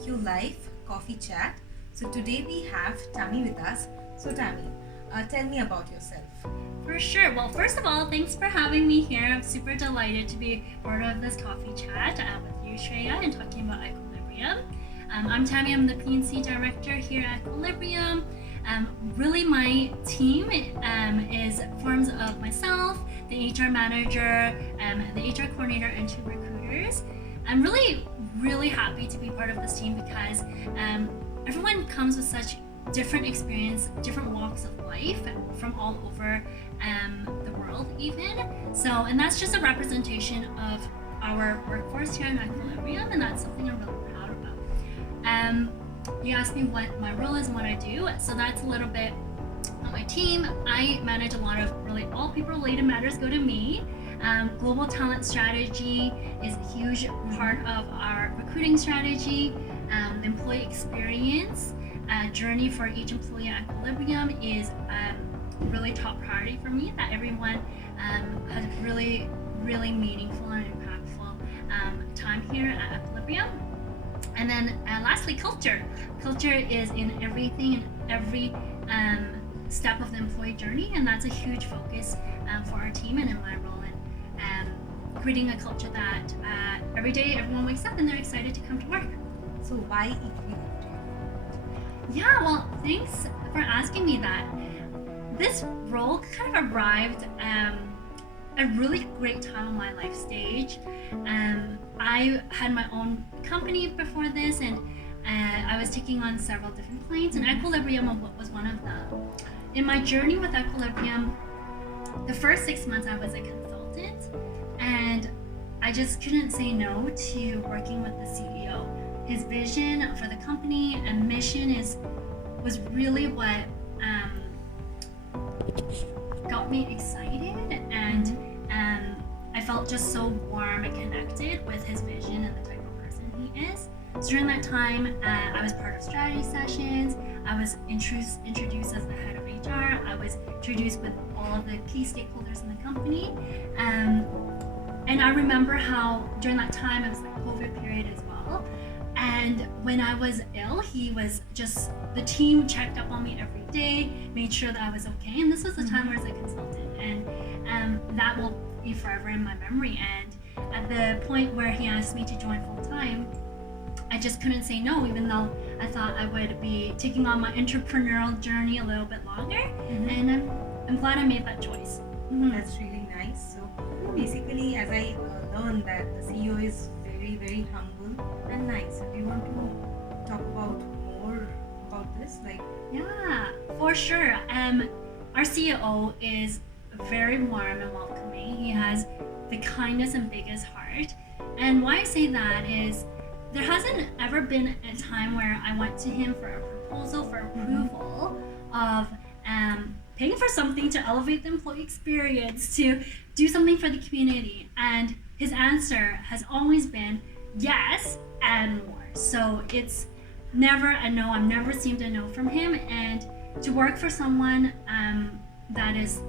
AEQ Life Coffee Chat. So today we have Tammy with us. So Tammy, tell me about yourself. For sure. Well, first of all, thanks for having me here. I'm super delighted to be part of this coffee chat with you, Shreya, and talking about Equilibrium. I'm Tammy. I'm the PNC director here at Equilibrium. Really, my team is forms of myself, the HR manager, the HR coordinator, and 2 recruiters. I'm really happy to be part of this team because everyone comes with such different experience, different walks of life from all over the world even. And that's just a representation of our workforce here in Equilibrium, and that's something I'm really proud about. You asked me what my role is and what I do, so that's a little bit on my team. I manage a lot of really all people related matters go to me. Global talent strategy is a huge part of our recruiting strategy. The employee experience journey for each employee at Equilibrium is really top priority for me, that everyone has really meaningful and impactful time here at Equilibrium. And then lastly, culture. Culture is in everything, in every step of the employee journey, and that's a huge focus for our team and in my role in creating a culture that every day everyone wakes up and they're excited to come to work. So why Equilibrium? Yeah, well, thanks for asking me that. This role kind of arrived at a really great time in my life stage. I had my own company before this, and I was taking on several different clients, and Equilibrium was one of them. In my journey with Equilibrium, the first 6 months I was a consultant, and I just couldn't say no to working with the CEO. His vision for the company and mission was really what got me excited, and I felt just so warm and connected with his vision and the type of person he is. So during that time, I was part of strategy sessions. I was introduced as the head of HR. I was introduced with all of the key stakeholders in the company. And I remember how during that time, it was like COVID period as well. And when I was ill, the team checked up on me every day, made sure that I was okay. And this was the time where I was a consultant. And that will be forever in my memory. And at the point where he asked me to join full time, I just couldn't say no, even though I thought I would be taking on my entrepreneurial journey a little bit longer. And I'm glad I made that choice. That's really nice. So basically, as I learned that the CEO is very humble and nice. So do you want to talk about more about this? Yeah, for sure. Our CEO is very warm and welcoming. He has the kindest and biggest heart. And why I say that is there hasn't ever been a time where I went to him for a proposal for approval of paying for something to elevate the employee experience, to do something for the community. And his answer has always been yes and more. So it's never a no. I've never received a no from him. And to work for someone that is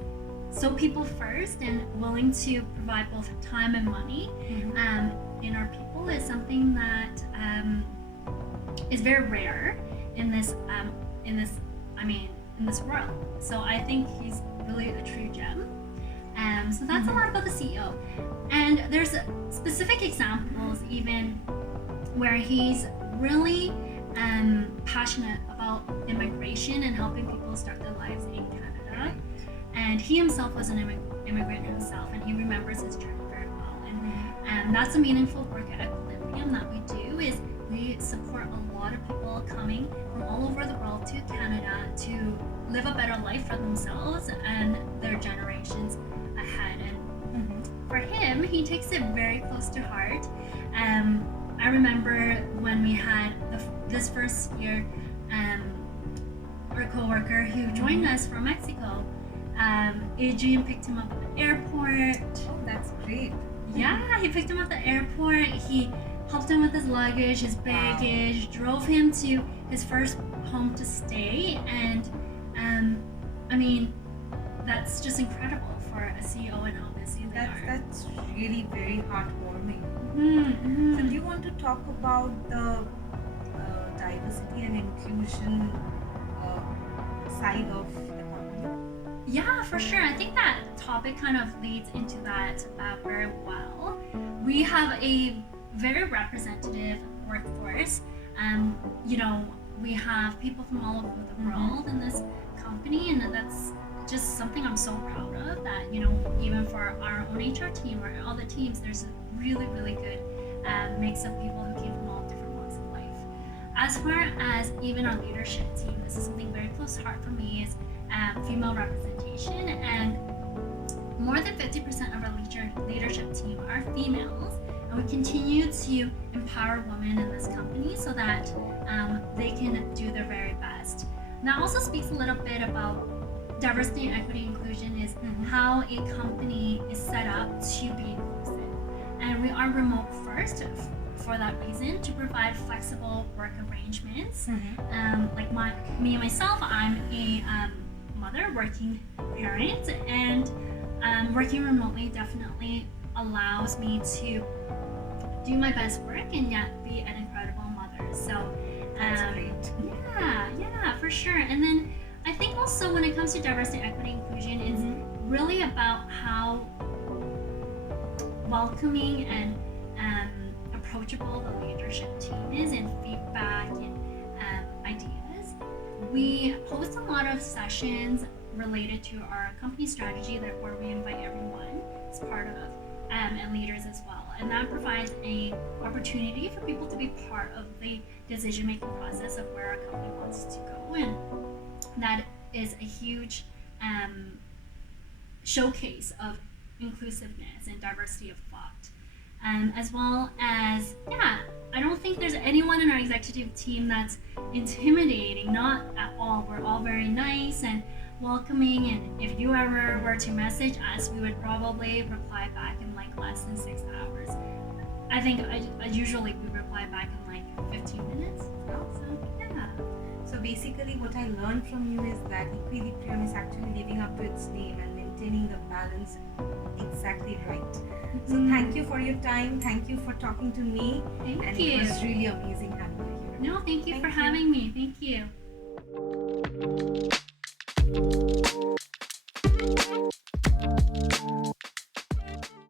so people first and willing to provide both time and money in our people is something that is very rare in this world. So I think he's really a true gem. So that's a lot about the CEO. And there's specific examples even where he's really passionate about immigration and helping people start their lives in Canada. And he himself was an immigrant himself, and he remembers his journey very well. And that's a meaningful work at Equilibrium that we do, is we support a lot of people coming from all over the world to Canada to live a better life for themselves and their generations ahead. And for him, he takes it very close to heart. I remember when we had this first year, our coworker who joined us from Mexico, Adrian picked him up at the airport. Oh, that's great. Yeah, he picked him up at the airport. He helped him with his luggage, his baggage, drove him to his first home to stay. And I mean, that's just incredible for a CEO and how busy they are. That's really very heartwarming. Mm-hmm. So do you want to talk about the diversity and inclusion side of the company? Yeah, for sure. I think that topic kind of leads into that very well. We have a very representative workforce. You know, we have people from all over the world in this company, and that's just something I'm so proud of. That, you know, even for our own HR team or all the teams, there's a really, really good mix of people who came from all different walks of life. As far as even our leadership team, this is something very close to heart for me, is female representation, and more than 50% of our leadership team are females, and we continue to empower women in this company so that they can do their very best. And that also speaks a little bit about diversity, equity, inclusion, is how a company is set up to be inclusive. And we are remote first for that reason, to provide flexible work arrangements. Like me and myself, I'm a mother, working parent, and working remotely definitely allows me to do my best work and yet be an incredible mother. So That's great. yeah, for sure. And then I think also when it comes to diversity, equity, inclusion, it's really about how welcoming and approachable the leadership team is in feedback and ideas. We host a lot of sessions related to our company strategy where we invite everyone as part of and leaders as well, and that provides a opportunity for people to be part of the decision-making process of where our company wants to go, and that is a huge showcase of inclusiveness and diversity of thought, as well as I don't think there's anyone in our executive team that's intimidating, not at all. We're all very nice and welcoming, and if you ever were to message us, we would probably reply back in like less than 6 hours. I think I usually we reply back in like 15 minutes. So basically what I learned from you is that Equilibrium is actually living up to its name and maintaining the balance exactly right. So thank you for your time. Thank you for talking to me. Thank you. It was really amazing having you here. No, thank you for having me. Thank you.